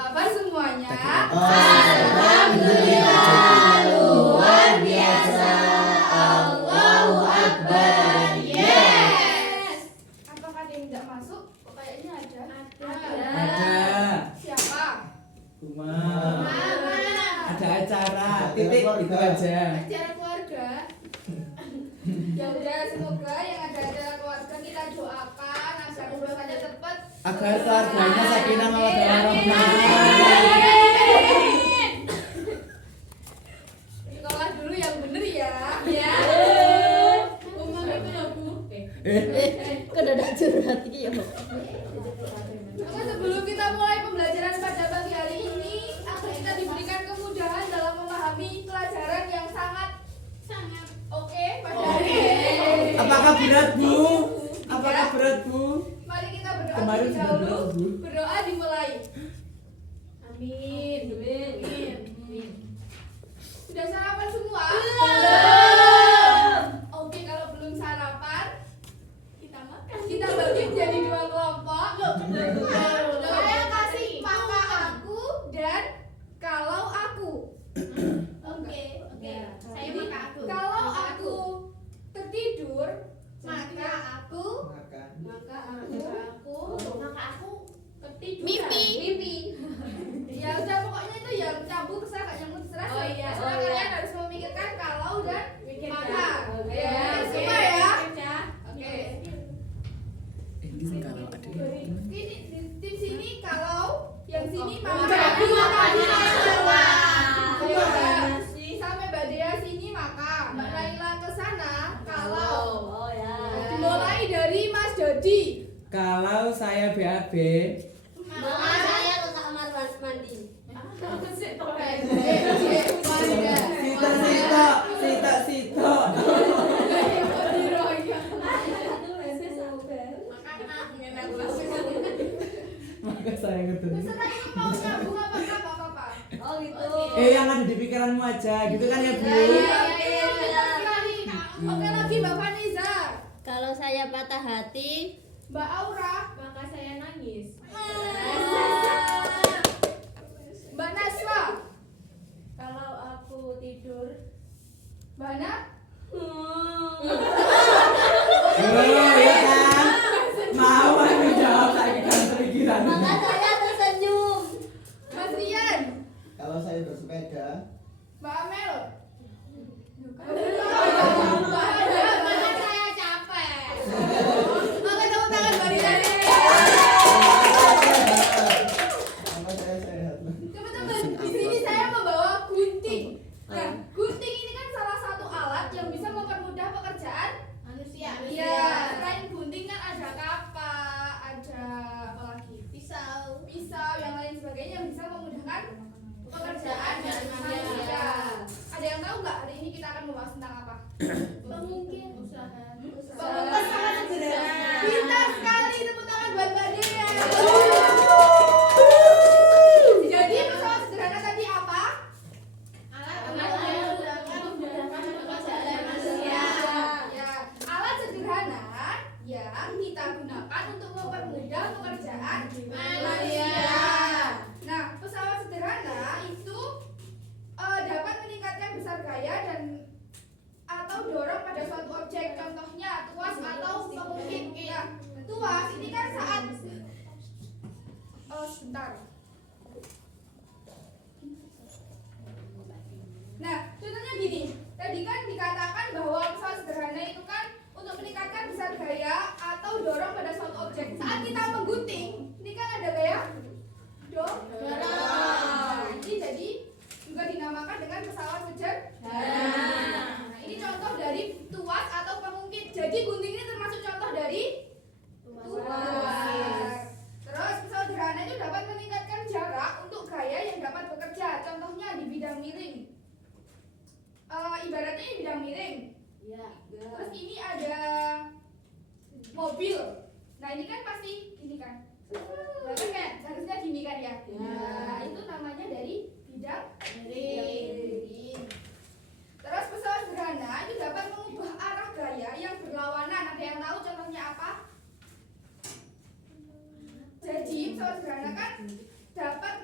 kabar semuanya? Alhamdulillah, luar biasa. Allahu Akbar. Yes. Apakah ada yang tidak masuk? Kok kayaknya ada? Ada. Siapa? Umar. Mama. Ada acara. Titik itu aja. Acara keluarga. Ya udah, semoga yang ada acara keluarga kita doakan agar urusannya cepat. Agar keluarganya sakinah mawaddah warahmah. Sekolah dulu yang bener ya. Ya. Ngomong itu loh, Bu. Kok dadak curhat iki ya? Maka sebelum kita mulai pembelajaran pada pagi hari ini, agar kita diberikan kemudahan dalam memahami pelajaran yang sangat oke pada hari ini. Apakah berat, Bu? Apakah berat, Bu? Mari kita berdoa Kemarin terlebih sudah dahulu. berat, Bu. Berdoa dimulai. Amin. Amin. Sudah sarapan semua? Belum. Oke, kalau belum sarapan, kita makan. Kita bagi jadi 2 kelompok. Saya kasih maka aku dan kalau aku. Oke. Saya maka aku. Kalau aku tertidur, maka aku tertidur. Mimpi. Ya udah, pokoknya itu yang cabut terserah, gak nyambung terserah. Oh iya. Terserah, Oh iya. kalian harus memikirkan kalau dan maka. Oke. Ya, Oke. semua ya. Oke. Ini kalau ada. Ini tim sini kalau, yang sini maka. Jadi makanya semua. Ya udah. Sampai Mbak Dea sini maka. Mbak Naila ke sana kalau. Oh ya. Dimulai dari Mas Dodi. Kalau saya BAB, Mama saya ke kamar mandi. Sita. Maka saya ngetulis. Terserah itu mau nyambung apa. Oh gitu. Yang ada di pikiranmu aja, gitu kan ya, Bu? Iya. Oke, lagi Mbak Faniza. Kalau saya patah hati, Mbak Aura. Maka saya nangis. Mbak Naswa. Kalau aku tidur, Mbak Ana. Oh, ya kan? Mau aku jawab lagi kan pikiran. maka saya tersenyum. Mas Rian. Kalau saya bersepeda, Mbak Amel. maka saya capek. Oke, tepuk tangan Mbak Rian. maka saya sehat. Teman-teman, di sini saya membawa gunting. Nah, gunting ini kan salah satu alat yang bisa mempermudah pekerjaan Manusia. Iya, selain gunting kan ada kapak, ada apa lagi? Pisau, yang lain sebagainya yang bisa memudahkan pekerjaan dari manusia. Ada yang tahu nggak hari ini kita akan membahas tentang apa? Mungkin usaha. Pembukaan sangat sederhana. Pintar sekali, tepuk tangan buat Mbak Dea. Jadi pesawat sederhana tadi apa? Ya, alat sederhana yang kita gunakan untuk mempermudah pekerjaan manusia. Nah, pesawat sederhana itu dapat meningkatkan besar gaya dan atau dorong pada suatu objek. Contohnya tuas atau pengungkit. Ya, tuas ini kan saat sebentar. Nah, contohnya gini. Tadi kan dikatakan bahwa pesawat sederhana itu kan untuk meningkatkan besar gaya atau dorong pada suatu objek. Saat kita menggunting, ini kan ada gaya dorong. Nah, ini jadi juga dinamakan dengan pesawat sederhana. Nah, ini contoh dari tuas atau pengungkit. Jadi gunting ini termasuk contoh dari tuas. Terus pesawat sederhana itu dapat meningkatkan jarak untuk gaya yang dapat bekerja. Contohnya di bidang miring. Ibaratnya ini bidang miring. Terus ini ada mobil. Nah, ini kan pasti gini kan. Berarti kan harusnya gini kan ya. Nah, itu namanya dari bidang miring. Terus pesawat sederhana itu dapat mengubah arah gaya yang berlawanan. Ada yang tahu contohnya apa? Jadi pesawat sederhana kan dapat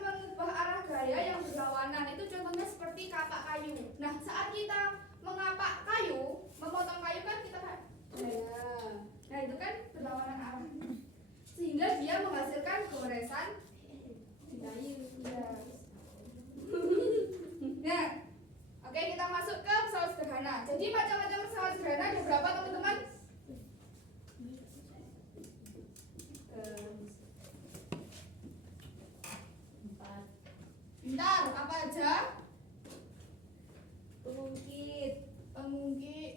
itu kan berlawanan arah. Sehingga dia menghasilkan goresan di kayu. Ya. Nah, oke kita masuk ke pesawat sederhana. Jadi macam-macam pesawat sederhana ada berapa teman-teman? Bentar, apa aja? Pengungkit. Pengungkit.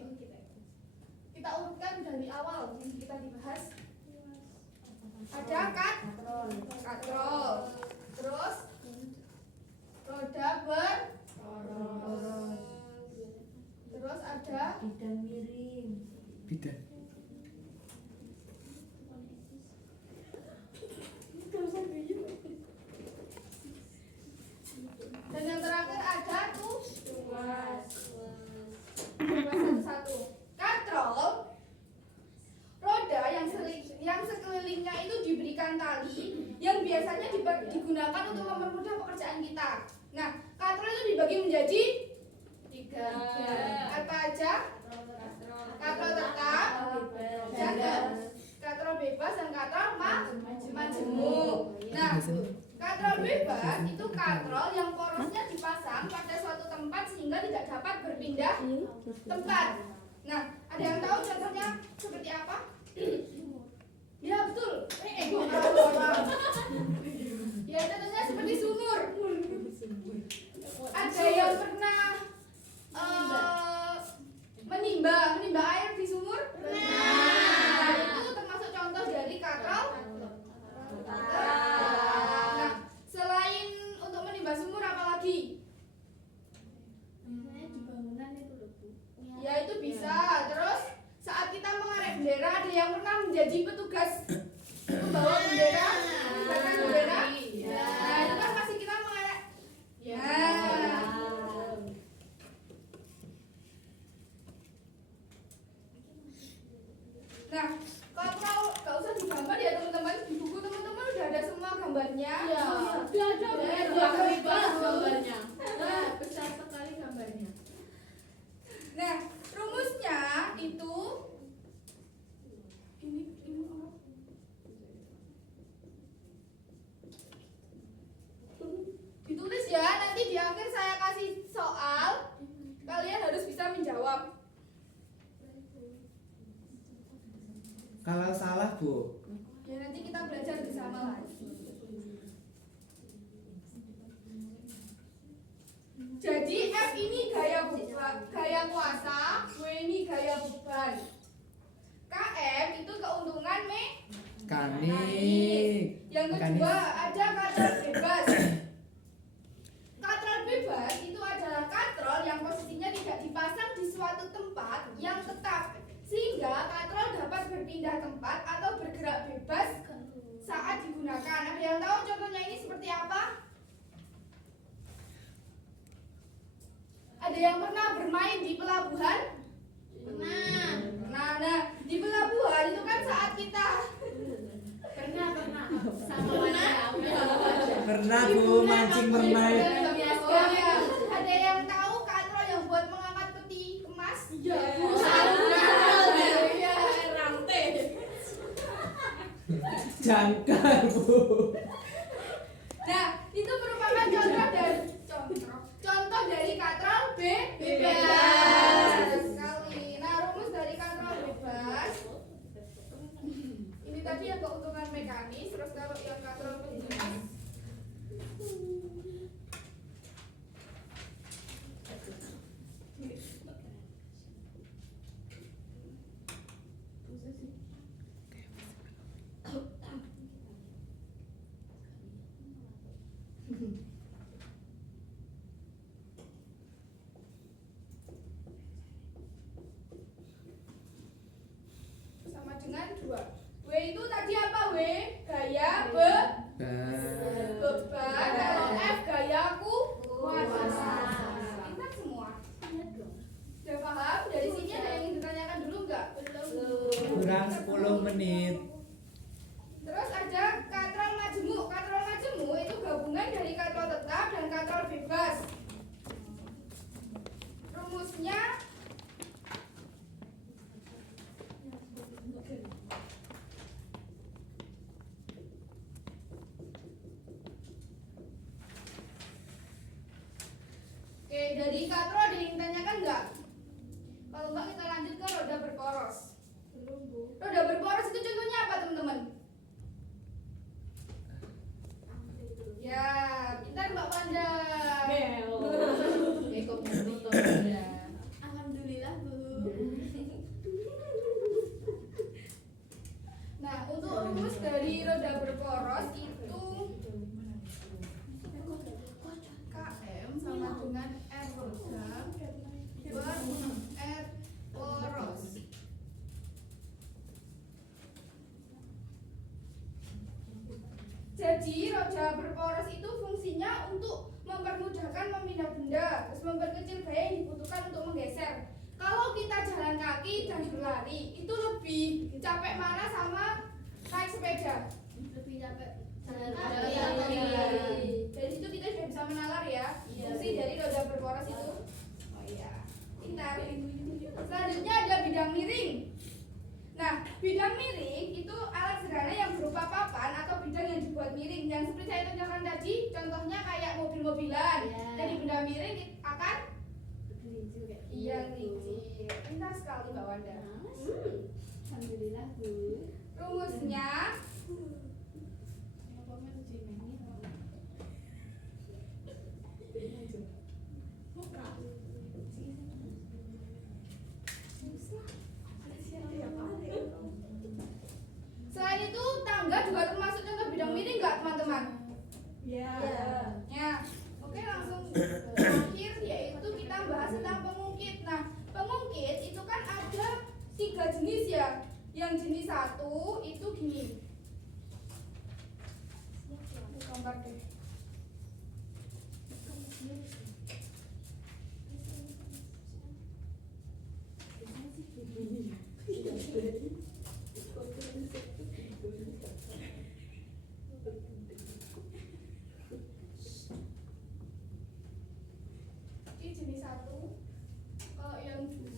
Kita urutkan dari awal yang kita dibahas. Ada katrol. Terus roda terus ada Bidang miring. Bidan. dan yang terakhir ada tuas satu. Katrol roda yang sekelilingnya itu diberikan tali yang biasanya digunakan untuk mempermudah pekerjaan kita. Nah, katrol itu dibagi menjadi 3. Apa aja? Katrol tetap, katrol bebas dan katrol majemuk. Nah, katrol bebas itu katrol yang porosnya dipasang pada suatu tempat sehingga tidak dapat berpindah tempat. Nah, ada yang tahu contohnya seperti apa? Ya betul. Ya contohnya seperti sumur. Ada yang pernah menimba air di sumur? Nah, itu termasuk contoh dari katrol. Nah, selain untuk menimba sumur apa lagi? Di bangunan itu loh Bu. Ya itu bisa. Terus saat kita mengarak bendera ada yang pernah menjadi petugas membawa bendera, mengibarkan bendera. Nah, itu kan masih kita mengarak. Nah, kalau nggak usah digambar ya teman-teman, di buku teman-teman udah ada semua gambarnya. Iya. Udah ada bebas gambarnya. Nah, besar sekali gambarnya. Nah, rumusnya itu ini apa? Ditulis ya, nanti di akhir saya kasih soal, kalian harus bisa menjawab. Kalau salah, Bu. Ya nanti kita belajar bersama lagi. Jadi F ini gaya kuasa, W ini gaya beban. KM itu keuntungan Mekanik. Yang kedua ada katrol bebas. Katrol bebas itu adalah katrol yang posisinya tidak dipasang di suatu tempat yang tetap, sehingga katrol dapat berpindah tempat atau bergerak bebas saat digunakan. Ada yang tahu contohnya ini seperti apa? Ada yang pernah bermain di pelabuhan? Pernah. Nah, di pelabuhan itu kan saat kita Pernah sama wadah. Pernah, Bu, mancing bermain. Oh ya, ada yang tahu katrol yang buat mengangkat peti emas? Iya. Iya. Rantai. Jangkar, Bu. Nah, itu merupakan contoh dari katrol bebas. Sekali. Nah, rumus dari katrol bebas ini tadi yang keuntungan mekanis, terus kalau yang katrol bebas sama dengan 2. W itu tadi apa W? Gaya beban. Kalau F gaya kuasa. Pintar semua. Sudah paham? Dari sini ada yang ingin ditanyakan dulu nggak? Kurang 10 menit. Terus ada katrol majemuk. Katrol majemuk itu gabungan dari katrol tetap dan katrol bebas. Rumusnya Oke, dari Katro ada yang tanyakan nggak? Kalau nggak kita lanjut ke roda berporos. Roda berporos itu contohnya apa teman-teman? Ya, pintar Mbak Panda. Alhamdulillah Bu. Nah, untuk rumus dari roda berporos itu KM sama dengan R roda per R poros. Jadi roda berporos itu fungsinya untuk mempermudahkan memindah benda, terus memperkecil gaya yang dibutuhkan untuk menggeser. Kalau kita jalan kaki dan berlari, itu lebih capek mana sama naik sepeda? Lebih capek. Dari situ kita sudah bisa menalar ya fungsi dari roda berporos itu. Oh iya, pintar. Selanjutnya ada bidang miring. Nah, bidang miring itu alat sederhana yang berupa papan atau bidang yang dibuat miring. Yang seperti saya tunjukkan tadi, contohnya kayak mobil-mobilan. Jadi benda miring akan lincir. Pintar sekali Mbak Wanda. Alhamdulillah Bu. Rumusnya selain itu tangga juga termasuk contoh bidang miring nggak teman-teman? Ya. Ya. Oke, langsung terakhir yaitu kita bahas tentang pengungkit. Nah, pengungkit itu kan ada 3 jenis ya. Yang jenis 1 itu gini. Aku gambar deh. Ini jenis 1. Kalau yang 2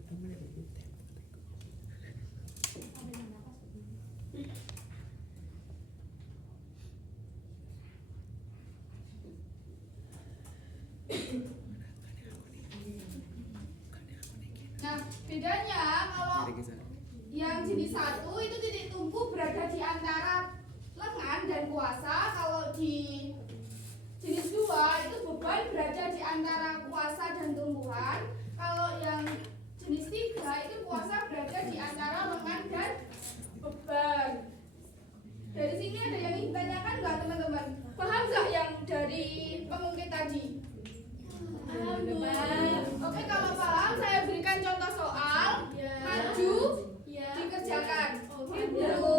kita lanjut. Nah, bedanya kalau yang jenis 1 itu titik tumpu berada di antara lengan dan kuasa. Kalau di jenis 2 itu beban berada di antara kuasa dan tumbuhan. Kalau yang jenis 3 itu kuasa berada di antara lengan dan beban. Dari sini ada yang ingin ditanyakan nggak teman-teman? Paham nggak yang dari pengungkit tadi? Alhamdulillah. Oke, kalau paham saya berikan contoh soal. Maju, dikerjakan. Oke, Bu.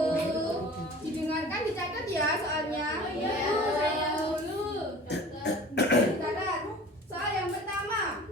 Didengarkan, dicatat ya soalnya. Iya, Bu. Saya dulu. Dicatat. Soal yang pertama.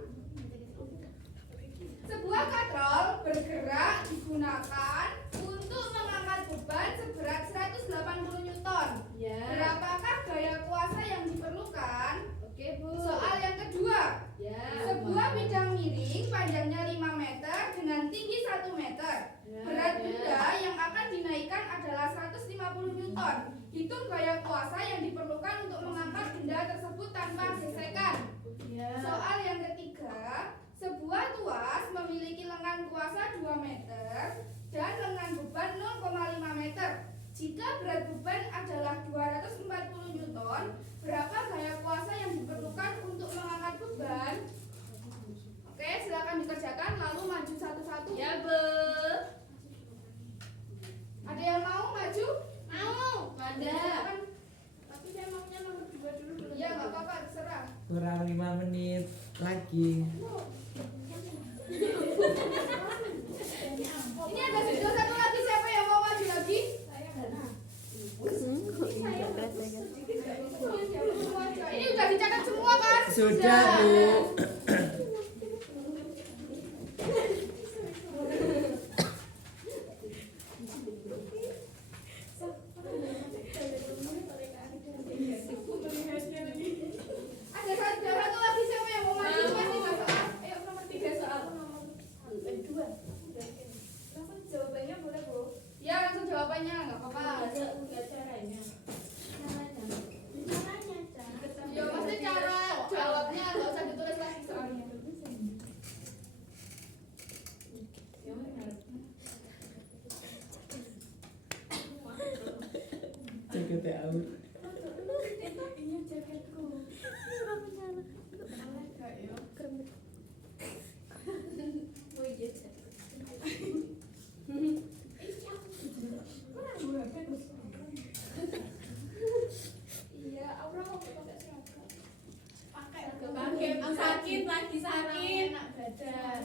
Sebuah katrol bergerak digunakan untuk mengangkat beban seberat 180 Newton. Ya. Berapakah gaya kuasa yang diperlukan? Oke, Bu. Soal yang kedua. Ya. Sebuah bidang miring panjangnya 5 meter dengan tinggi 1 meter. Ya, Berat ya. benda yang akan dinaikkan adalah 150 Newton. Hitung gaya kuasa yang diperlukan untuk mengangkat benda tersebut tanpa gesekan. Ya. Soal yang ketiga, sebuah tuas memiliki lengan kuasa 2 meter dan lengan beban 0,5 meter. Jika berat beban adalah 240 Newton, berapa gaya kuasa yang diperlukan untuk mengangkat beban? Oke, silakan dikerjakan lalu maju satu-satu. Ya, Bu. Ada yang mau maju? Mau. Ada. Silakan. Tapi saya maunya nomor 2 dulu. Ya, nggak apa-apa, terserah. Kurang 5 menit lagi. Ini ada video satu lagi, siapa yang mau maju lagi? Ini udah dicatat semua kan? Sudah, Bu. teh aur. Iya jaketku. Agak ya. Oh iya. Iya, Aura mau pakai seragam. Pakai Kepakai sakit lagi sakit. enak badan.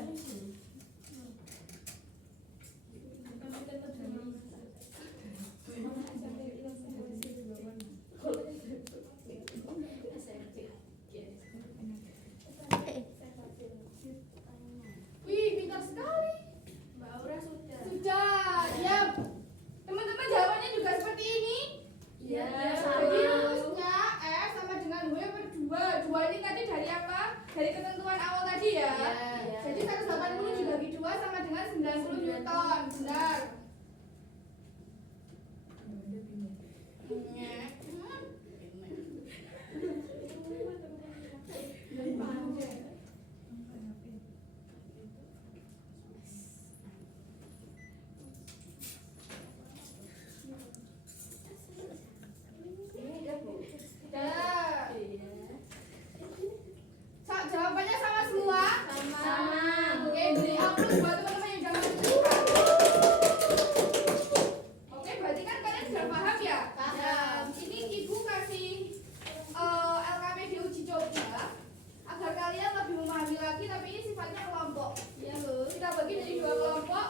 Wih, pintar sekali. Mbak Aura sudah. Sudah, ya. Teman-teman jawabannya juga seperti ini. Iya, Jadi rumusnya F sama dengan W per 2. 2 ini tadi dari apa? Dari ketentuan awal tadi ya. Iya. Jadi 180 dibagi 2 sama dengan 90 Newton. Benar. Dah. Jawabannya sama semua? Sama. Oke, beri aplaus buat teman-teman yang udah menentukan. Oke, berarti kan kalian sudah paham ya? Paham. Ini ibu kasih LKP di uji coba agar kalian lebih memahami lagi, tapi ini sifatnya kelompok. Iya, Bu. Kita bagi jadi 2 kelompok.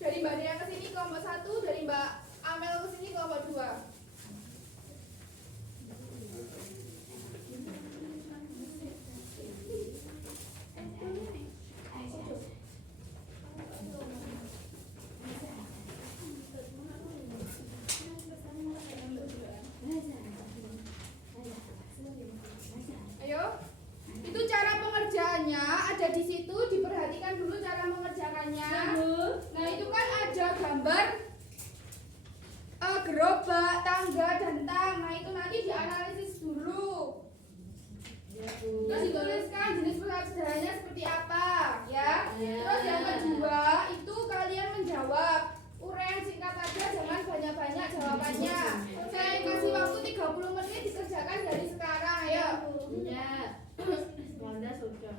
Dari Mbak Dea ke sini kelompok 1, dari Mbak Amel ke sini kelompok 2. Ayo. Itu cara pengerjaannya ada di situ, diperhatikan dulu cara mengerjakannya. Nah, itu kan ada gambar gerobak, tangga, dan tang. Nah, itu nanti dianalisis dulu. Terus dituliskan jenis pesawat sederhananya seperti apa, ya. Terus yang kedua, itu kalian menjawab. Uraian singkat aja, jangan banyak-banyak jawabannya. Saya kasih waktu 30 menit dikerjakan dari sekarang, ayo. Iya. Wanda sudah.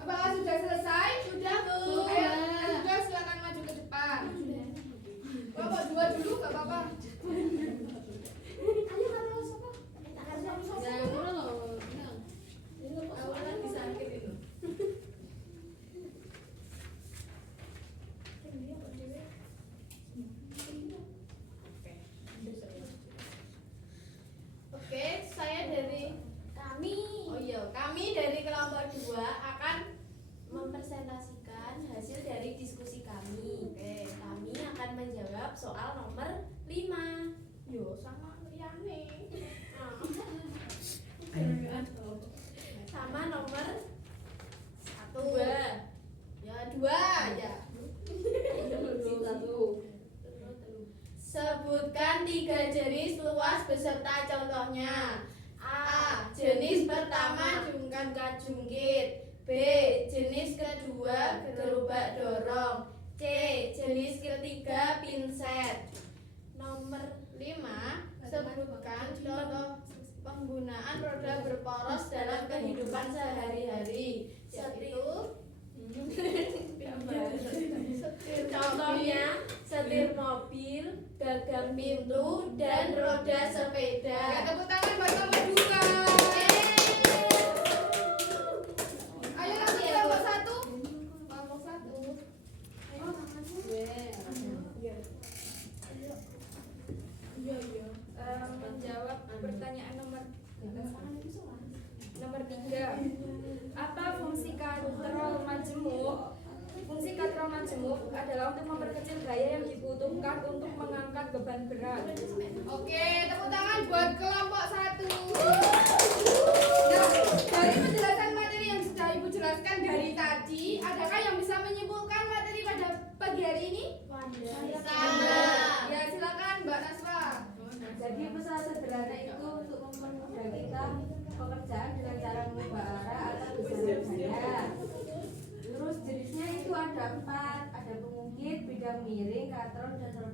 Apakah sudah selesai? Sudah, Bu. Ayo, sudah, silakan maju ke depan. Kelompok 2 dulu, gak apa-apa. Ayo, kalau siapa? Jangan dulu loh. Aura lagi sakit itu. Oke, saya dari Kami Oh iya, kami dari kelompok 2 akan mempresentasikan hasil dari diskusi kami. Oke, kami akan menjawab soal nomor 5. yo sama Riane. Sama nomor 1. 2. Ya, 2 ya. Sebutkan 3 jenis luas beserta contohnya. A. Jenis pertama jungkat-jungkit. B. Jenis kedua gerobak dorong. C. Jenis ketiga pinset. Nomor 5. Sebutkan contoh penggunaan roda berporos dalam kehidupan sehari-hari. Yaitu Contohnya setir mobil, gagang pintu, dan roda sepeda. Ya, tepuk tangan buat nomor 2. Ayo lagi kelompok 1. Kelompok 1. Menjawab pertanyaan nomor 3. Apa fungsi kontrol majemuk? Fungsi kontrol majemuk adalah untuk memperkecil gaya yang dibutuhkan untuk mengangkat beban berat. Oke, tepuk tangan buat kelompok 1. Nah, dari penjelasan materi yang sudah Ibu jelaskan dari tadi, adakah yang bisa menyimpulkan materi pada pagi hari ini? Ya, silakan Mbak Naswa. Jadi pesawat sederhana itu untuk mempermudah kita pekerjaan dengan cara mengubah arah atau besaran gaya. Terus jenisnya itu sinetron dan